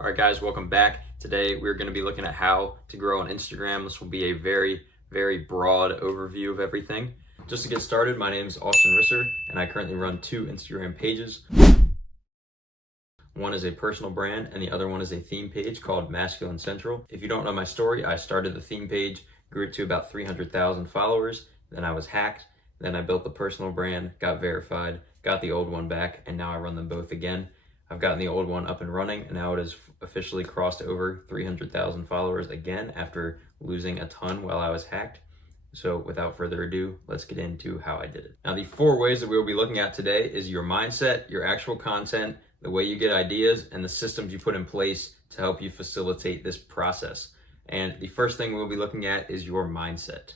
All right, guys, welcome back. Today we're going to be looking at how to grow on Instagram. This will be a very, very broad overview of everything. Just to get started, my name is Austin Risser, and I currently run 2 Instagram pages. One is a personal brand, and the other one is a theme page called Masculine Central. If you don't know my story, I started the theme page, grew it to about 300,000 followers, then I was hacked, then I built the personal brand, got verified, got the old one back, and now I run them both again. I've gotten the old one up and running, and now it has officially crossed over 300,000 followers again after losing a ton while I was hacked. So without further ado, let's get into how I did it. Now, the 4 ways that we will be looking at today is your mindset, your actual content, the way you get ideas, and the systems you put in place to help you facilitate this process. And the first thing we'll be looking at is your mindset.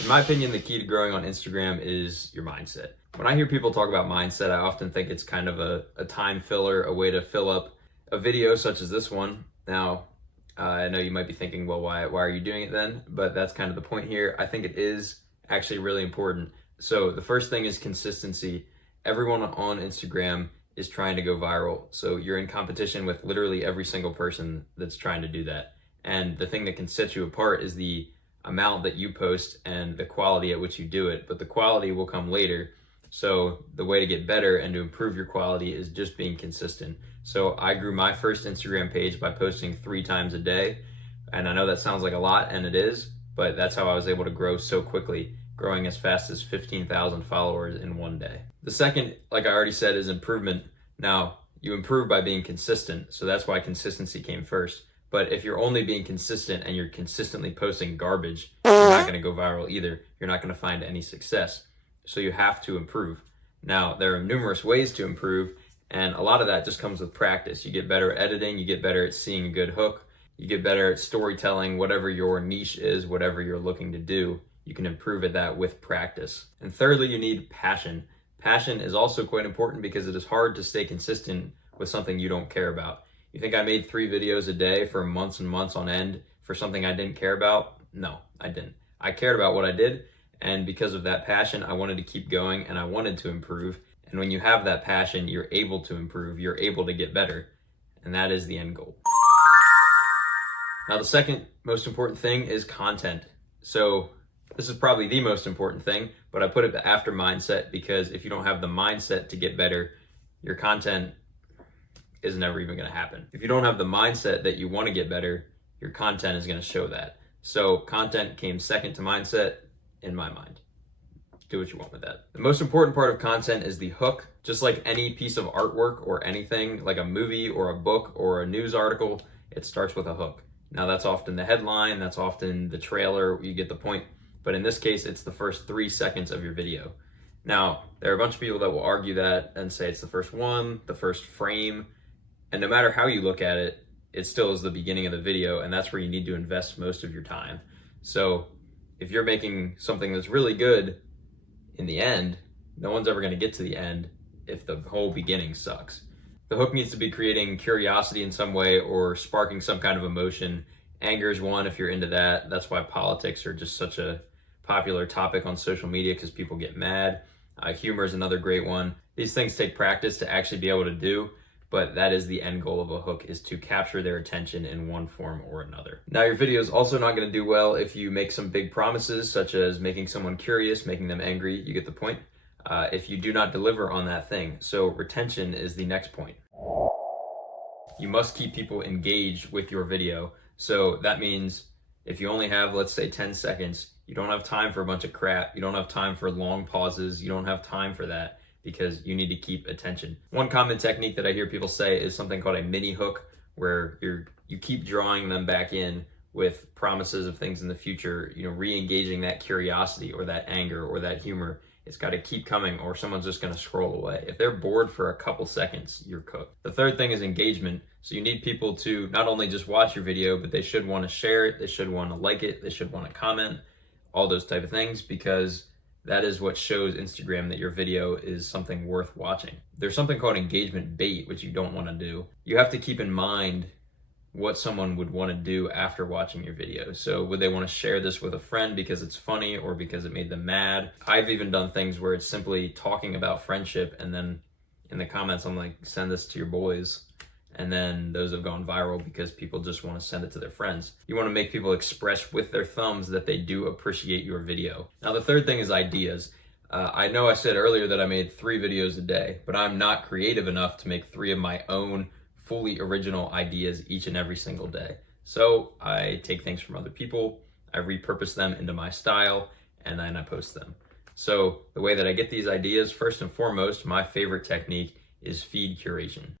In my opinion, the key to growing on Instagram is your mindset. When I hear people talk about mindset, I often think it's kind of a time filler, a way to fill up a video such as this one. Now, I know you might be thinking, well, why are you doing it then? But that's kind of the point here. I think it is actually really important. So the first thing is consistency. Everyone on Instagram is trying to go viral. So you're in competition with literally every single person that's trying to do that. And the thing that can set you apart is the amount that you post and the quality at which you do it, but the quality will come later. So the way to get better and to improve your quality is just being consistent. So I grew my first Instagram page by posting 3 times a day. And I know that sounds like a lot, and it is, but that's how I was able to grow so quickly, growing as fast as 15,000 followers in one day. The second, like I already said, is improvement. Now, you improve by being consistent, so that's why consistency came first. But if you're only being consistent and you're consistently posting garbage, you're not going to go viral either. You're not going to find any success. So you have to improve. Now, there are numerous ways to improve, and a lot of that just comes with practice. You get better at editing, you get better at seeing a good hook, you get better at storytelling, whatever your niche is, whatever you're looking to do, you can improve at that with practice. And thirdly, you need passion. Passion is also quite important because it is hard to stay consistent with something you don't care about. You think I made 3 videos a day for months and months on end for something I didn't care about? No, I didn't. I cared about what I did, and because of that passion, I wanted to keep going and I wanted to improve. And when you have that passion, you're able to improve, you're able to get better, and that is the end goal. Now, the second most important thing is content. So this is probably the most important thing, but I put it after mindset because if you don't have the mindset to get better, your content is never even going to happen. If you don't have the mindset that you want to get better, your content is going to show that. So content came second to mindset in my mind. Do what you want with that. The most important part of content is the hook. Just like any piece of artwork or anything, like a movie or a book or a news article, it starts with a hook. Now that's often the headline, that's often the trailer, you get the point. But in this case, it's the first 3 seconds of your video. Now, there are a bunch of people that will argue that and say it's the first one, the first frame, and no matter how you look at it, it still is the beginning of the video, and that's where you need to invest most of your time. So if you're making something that's really good in the end, no one's ever going to get to the end if the whole beginning sucks. The hook needs to be creating curiosity in some way or sparking some kind of emotion. Anger is one if you're into that. That's why politics are just such a popular topic on social media, because people get mad. Humor is another great one. These things take practice to actually be able to do, but that is the end goal of a hook, is to capture their attention in one form or another. Now, your video is also not going to do well if you make some big promises, such as making someone curious, making them angry. You get the point. If you do not deliver on that thing. So retention is the next point. You must keep people engaged with your video. So that means if you only have, let's say, 10 seconds, you don't have time for a bunch of crap. You don't have time for long pauses. You don't have time for that, because you need to keep attention. One common technique that I hear people say is something called a mini hook, where you keep drawing them back in with promises of things in the future, re-engaging that curiosity or that anger or that humor. It's got to keep coming or someone's just going to scroll away. If they're bored for a couple seconds, you're cooked. The third thing is engagement. So you need people to not only just watch your video, but they should want to share it, they should want to like it, they should want to comment, all those type of things, because that is what shows Instagram that your video is something worth watching. There's something called engagement bait, which you don't want to do. You have to keep in mind what someone would want to do after watching your video. So would they want to share this with a friend because it's funny or because it made them mad? I've even done things where it's simply talking about friendship and then in the comments, I'm like, send this to your boys. And then those have gone viral because people just want to send it to their friends. You want to make people express with their thumbs that they do appreciate your video. Now, the third thing is ideas. I know I said earlier that I made 3 videos a day, but I'm not creative enough to make 3 of my own fully original ideas each and every single day. So I take things from other people, I repurpose them into my style, and then I post them. So the way that I get these ideas, first and foremost, my favorite technique is feed curation.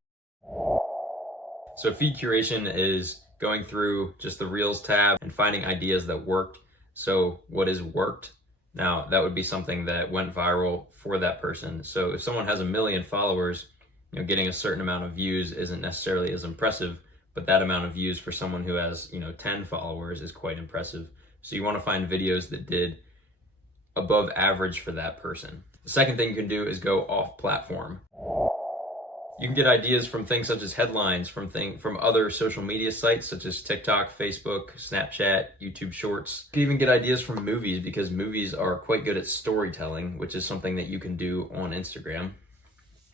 So feed curation is going through just the Reels tab and finding ideas that worked. So what is worked? Now that would be something that went viral for that person. So if someone has 1 million followers, getting a certain amount of views isn't necessarily as impressive, but that amount of views for someone who has, 10 followers is quite impressive. So you want to find videos that did above average for that person. The second thing you can do is go off platform. You can get ideas from things such as headlines, from other social media sites such as TikTok, Facebook, Snapchat, YouTube Shorts. You can even get ideas from movies because movies are quite good at storytelling, which is something that you can do on Instagram.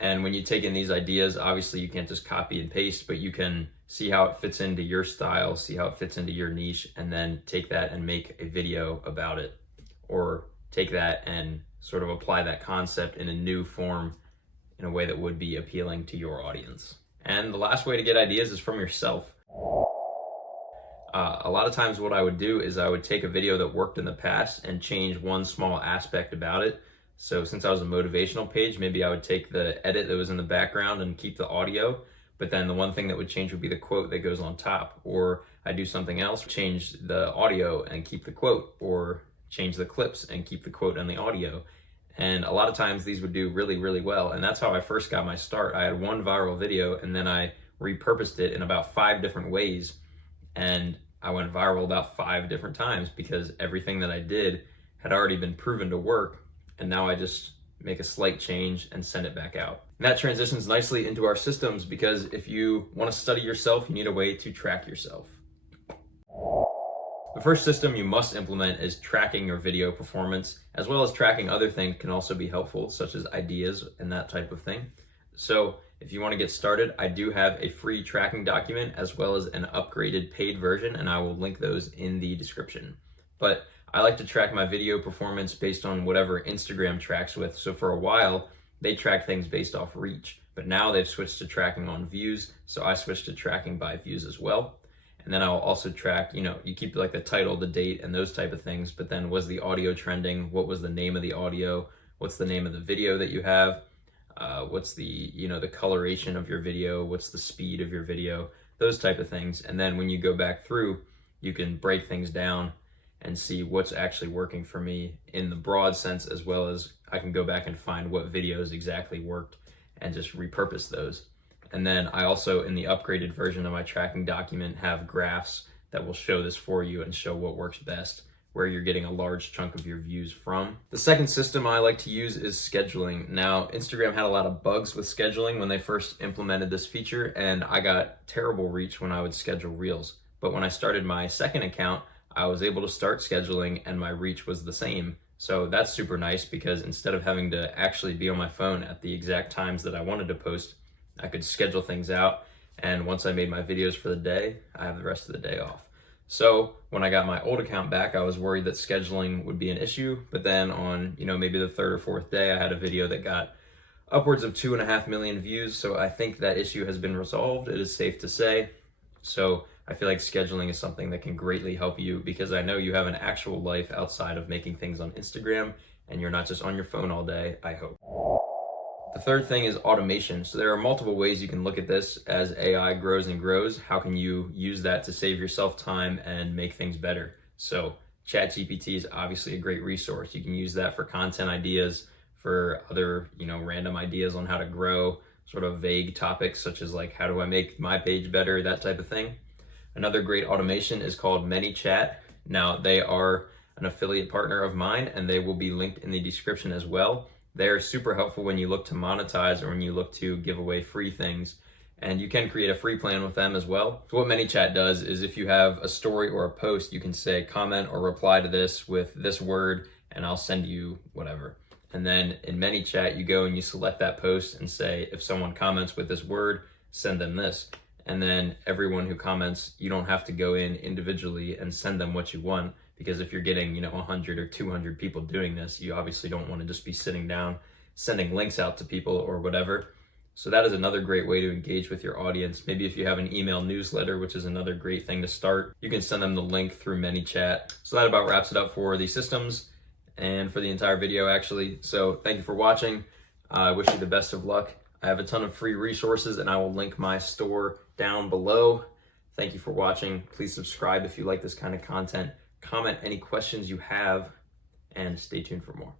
And when you take in these ideas, obviously you can't just copy and paste, but you can see how it fits into your style, see how it fits into your niche, and then take that and make a video about it. Or take that and sort of apply that concept in a new form in a way that would be appealing to your audience. And the last way to get ideas is from yourself. A lot of times what I would do is I would take a video that worked in the past and change one small aspect about it. So since I was a motivational page, maybe I would take the edit that was in the background and keep the audio, but then the one thing that would change would be the quote that goes on top. Or I do something else, change the audio and keep the quote, or change the clips and keep the quote and the audio. And a lot of times these would do really, really well. And that's how I first got my start. I had one viral video and then I repurposed it in about 5 different ways. And I went viral about 5 different times because everything that I did had already been proven to work. And now I just make a slight change and send it back out. And that transitions nicely into our systems because if you want to study yourself, you need a way to track yourself. The first system you must implement is tracking your video performance, as well as tracking other things can also be helpful, such as ideas and that type of thing. So if you want to get started, I do have a free tracking document as well as an upgraded paid version, and I will link those in the description. But I like to track my video performance based on whatever Instagram tracks with. So for a while, they track things based off reach, but now they've switched to tracking on views. So I switched to tracking by views as well. And then I'll also track, you keep like the title, the date, and those type of things, but then was the audio trending? What was the name of the audio? What's the name of the video that you have? What's the, the coloration of your video? What's the speed of your video? Those type of things. And then when you go back through, you can break things down and see what's actually working for me in the broad sense, as well as I can go back and find what videos exactly worked and just repurpose those. And then I also, in the upgraded version of my tracking document, have graphs that will show this for you and show what works best, where you're getting a large chunk of your views from. The second system I like to use is scheduling. Now, Instagram had a lot of bugs with scheduling when they first implemented this feature, and I got terrible reach when I would schedule Reels. But when I started my second account, I was able to start scheduling and my reach was the same. So that's super nice because instead of having to actually be on my phone at the exact times that I wanted to post, I could schedule things out, and once I made my videos for the day, I have the rest of the day off. So when I got my old account back, I was worried that scheduling would be an issue, but then on, maybe the 3rd or 4th day, I had a video that got upwards of 2.5 million views, so I think that issue has been resolved, it is safe to say. So I feel like scheduling is something that can greatly help you because I know you have an actual life outside of making things on Instagram, and you're not just on your phone all day, I hope. The third thing is automation. So there are multiple ways you can look at this as AI grows and grows. How can you use that to save yourself time and make things better? So ChatGPT is obviously a great resource. You can use that for content ideas, for other, random ideas on how to grow, sort of vague topics such as like, how do I make my page better, that type of thing. Another great automation is called ManyChat. Now they are an affiliate partner of mine and they will be linked in the description as well. They're super helpful when you look to monetize or when you look to give away free things. And you can create a free plan with them as well. So what ManyChat does is if you have a story or a post, you can say comment or reply to this with this word and I'll send you whatever. And then in ManyChat, you go and you select that post and say, if someone comments with this word, send them this. And then everyone who comments, you don't have to go in individually and send them what you want, because if you're getting 100 or 200 people doing this, you obviously don't want to just be sitting down sending links out to people or whatever. So that is another great way to engage with your audience. Maybe if you have an email newsletter, which is another great thing to start, you can send them the link through ManyChat. So that about wraps it up for the systems and for the entire video, actually. So thank you for watching. I wish you the best of luck. I have a ton of free resources, and I will link my store down below. Thank you for watching. Please subscribe if you like this kind of content. Comment any questions you have, and stay tuned for more.